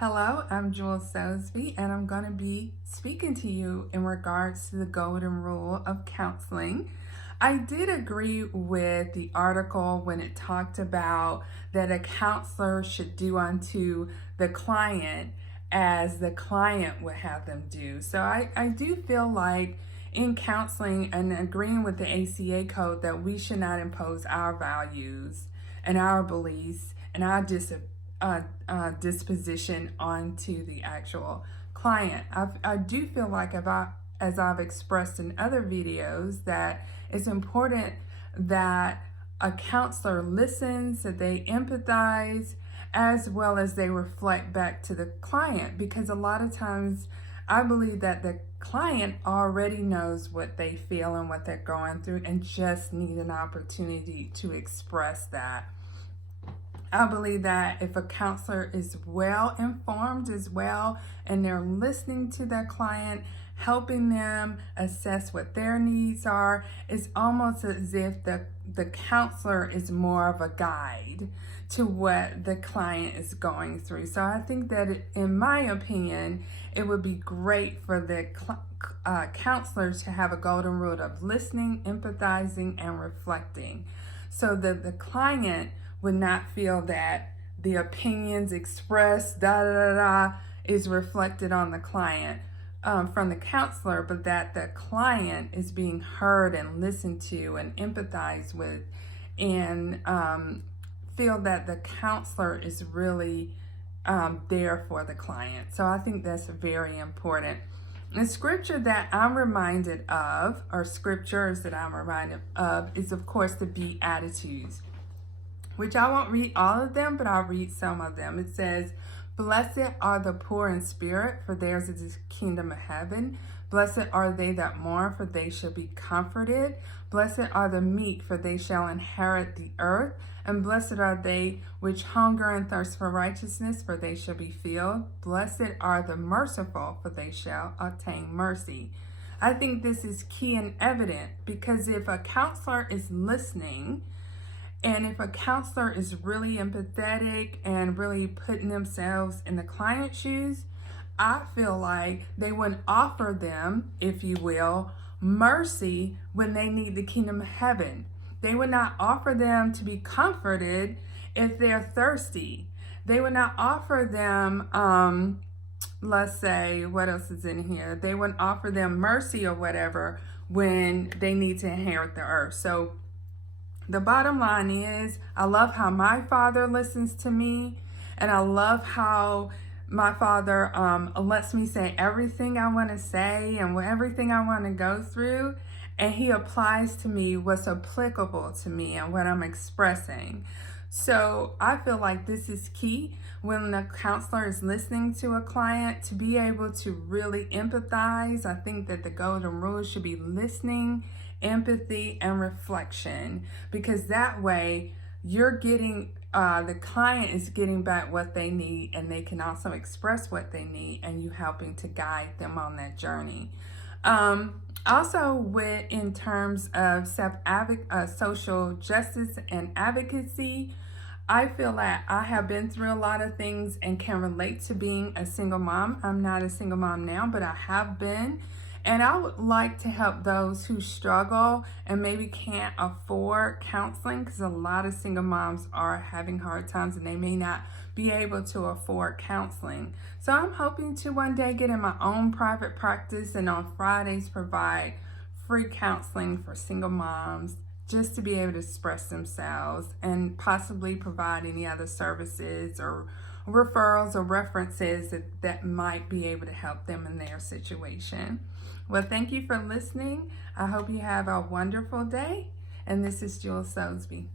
Hello, I'm Jules Sosby, and I'm going to be speaking to you in regards to the golden rule of counseling. I did agree with the article when it talked about that a counselor should do unto the client as the client would have them do. So I do feel like in counseling and agreeing with the ACA code that we should not impose our values and our beliefs and our disposition onto the actual client. I do feel like as I've expressed in other videos, that it's important that a counselor listens, that they empathize, as well as they reflect back to the client, because a lot of times I believe that the client already knows what they feel and what they're going through and just need an opportunity to express that. I believe that if a counselor is well informed as well and they're listening to their client, helping them assess what their needs are, it's almost as if the counselor is more of a guide to what the client is going through. So I think that, in my opinion, it would be great for the counselor to have a golden rule of listening, empathizing, and reflecting, so that the client would not feel that the opinions expressed is reflected on the client from the counselor, but that the client is being heard and listened to and empathized with, and feel that the counselor is really there for the client. So I think that's very important. The scripture that I'm reminded of, or scriptures that I'm reminded of, is of course the Beatitudes, which I won't read all of them, but I'll read some of them. It says, "Blessed are the poor in spirit, for theirs is the kingdom of heaven. Blessed are they that mourn, for they shall be comforted. Blessed are the meek, for they shall inherit the earth. And blessed are they which hunger and thirst for righteousness, for they shall be filled. Blessed are the merciful, for they shall obtain mercy." I think this is key and evident, because if a counselor is listening, and if a counselor is really empathetic and really putting themselves in the client's shoes, I feel like they would offer them, if you will, mercy when they need the kingdom of heaven. They would not offer them to be comforted if they're thirsty. They would not offer them, let's say, what else is in here? They would offer them mercy or whatever when they need to inherit the earth. So the bottom line is, I love how my father listens to me, and I love how my father lets me say everything I want to say and everything I want to go through, and he applies to me what's applicable to me and what I'm expressing. So I feel like this is key when the counselor is listening to a client, to be able to really empathize. I think that the golden rule should be listening, empathy, and reflection, because that way you're getting the client is getting back what they need, and they can also express what they need, and you helping to guide them on that journey. Also, in terms of social justice and advocacy, I feel that I have been through a lot of things and can relate to being a single mom. I'm not a single mom now, but I have been. And I would like to help those who struggle and maybe can't afford counseling, because a lot of single moms are having hard times and they may not be able to afford counseling. So I'm hoping to one day get in my own private practice and on Fridays provide free counseling for single moms, just to be able to express themselves, and possibly provide any other services or referrals or references that might be able to help them in their situation. Well, thank you for listening. I hope you have a wonderful day. And this is Jules Sosby.